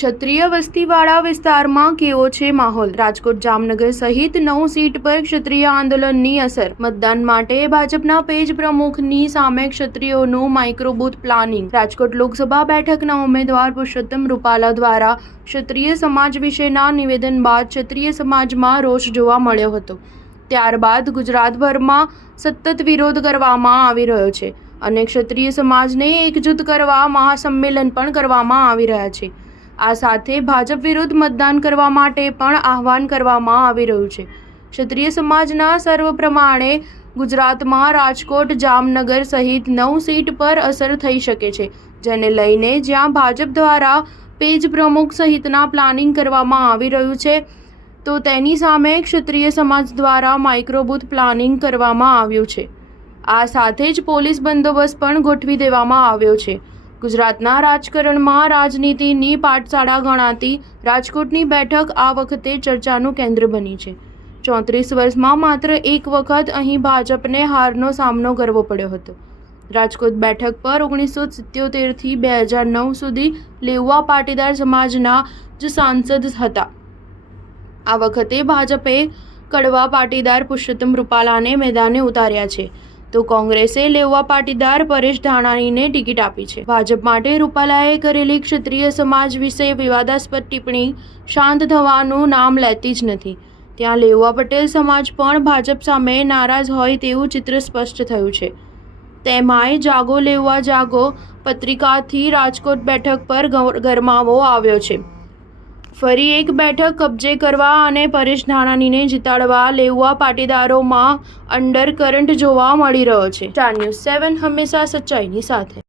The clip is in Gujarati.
ક્ષત્રિય વસ્તીવાળા વિસ્તારમાં કેવો છે માહોલ? રાજકોટ જામનગર સહિત 9 સીટ પર ક્ષત્રિય આંદોલનની અસર. મતદાન માટે ભાજપના પેજ પ્રમુખની સામે ક્ષત્રિયોનું micro booth planning. Rajkot Lok Sabha બેઠકના ઉમેદવાર પુરુષોત્તમ રૂપાલા દ્વારા ક્ષત્રિય સમાજ વિશેના નિવેદન બાદ ક્ષત્રિય સમાજમાં રોષ જોવા મળ્યો હતો. ત્યારબાદ ગુજરાતભરમાં સતત વિરોધ કરવામાં આવી રહ્યો છે અને ક્ષત્રિય સમાજને એકજૂથ કરવા મહાસંમેલન પણ કરવામાં આવી રહ્યા છે. આ સાથે ભાજપ વિરુદ્ધ મતદાન કરવા માટે પણ આહવાન કરવામાં આવી રહ્યું છે. ક્ષત્રિય સમાજના સર્વે પ્રમાણે ગુજરાતમાં રાજકોટ જામનગર સહિત 9 સીટ પર અસર થઈ શકે છે, જેને લઈને જ્યાં ભાજપ દ્વારા પેજ પ્રમુખ સહિતના પ્લાનિંગ કરવામાં આવી રહ્યું છે, તો તેની સામે ક્ષત્રિય સમાજ દ્વારા માઇક્રો બૂથ પ્લાનિંગ કરવામાં આવ્યું છે. આ સાથે જ પોલીસ બંદોબસ્ત પણ ગોઠવી દેવામાં આવ્યો છે. ગુજરાતના રાજકારણમાં રાજનીતિની પાઠશાળા ગણાતી રાજકોટની બેઠક આ વખતે ચર્ચાનું કેન્દ્ર બની છે. 34 વર્ષમાં માત્ર એક વખત અહીં ભાજપને હારનો સામનો કરવો પડ્યો હતો. રાજકોટ બેઠક પર 1977થી 2009 સુધી લેઉવા પાટીદાર સમાજના જ સાંસદ હતા. આ વખતે ભાજપે કડવા પાટીદાર પુરુષોત્તમ રૂપાલાને મેદાને ઉતાર્યા છે, તો કોંગ્રેસે લેઉવા પાટીદાર પરેશ ધાનાણીને ટિકિટ આપી છે. ભાજપ માટે રૂપાલાએ કરેલી ક્ષત્રિય સમાજ વિશે વિવાદાસ્પદ ટિપ્પણી શાંત થવાનું નામ લેતી જ નથી. ત્યાં લેઉવા પટેલ સમાજ પણ ભાજપ સામે નારાજ હોય તેવું ચિત્ર સ્પષ્ટ થયું છે. તેમાંય જાગો લેઉવા જાગો પત્રિકાથી રાજકોટ બેઠક પર ગરમાવો આવ્યો છે. ફરી એક બેઠક કબજે કરવા અને પરેશ ધાનાણીને જીતાડવા લેઉવા પાટીદારોમાં અંડર કરંટ જોવા મળી રહ્યો છે. સ્ટાર ન્યૂઝ 7 હંમેશા સચ્ચાઈની સાથે.